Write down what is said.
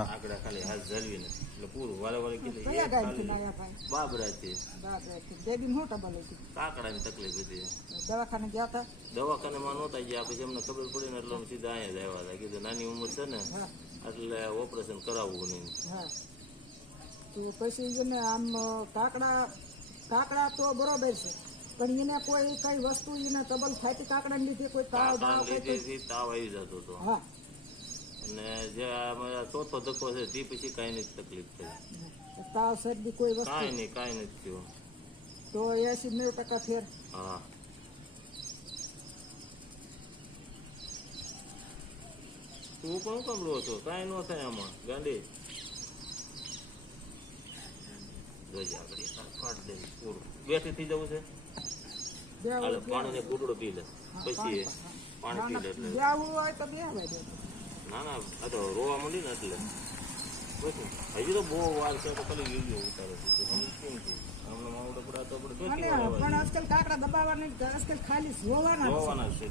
આંકડા ખાલી હાથ જળવીને એટલે પૂરું વારે વારે કયા ગામથી લાયા ભાઈ? બાબરાથી બાપરેથી. બેબી શું ટબલ હતી? કાકડાની તકલીફ હતી. દવાખાને ગયા હતા? દવાખાનામાં નહોતા ગયા, પછી એમને ખબર પડી ને એટલે અમે સીધા અહીંયા જ આવ્યા હતા. કીધું નાની ઉંમર છે ને હા એટલે ઓપરેશન કરાવવું નહીં. હા. તો પછી એને આમ કાકડા તો બરોબર છે, પણ એને કોઈ કઈ વસ્તુ એને તબલ ખાતી કાકડાને લીધે કોઈ તાવ બાવ કઈ લીધેથી તાવ આવી જતો હતો. હા અને જે આ ચોથો ધક્કો છે તે પછી કાંઈ નહીં તકલીફ થઈ. તાવ શરદી કોઈ વસ્તુ કાંઈ નથી થયું. તો 80-90% ફેર. હા તું પણ કેમ રો છો? કાંઈ ન થાય આમાં ગાંડી. જોજે આગળ કાઢ દે પૂરું. બેઠી થઈ જવું છે. હાલો પાણીને ઘૂંટડો પી લે, પછી પાણી પી લે એટલે બેવું હોય તો બેવે દે. ના ના આ તો રોવા માંડી ને એટલે પછી હજી તો બહુ વાર છે તો ખાલી વિડીયો ઉતારે છે. કેમ છે હમણાં માવડો પડા તો આપણે પણ આજકાલ કાકડા દબાવવાની આજકાલ ખાલી જોવાના રોવાના છે.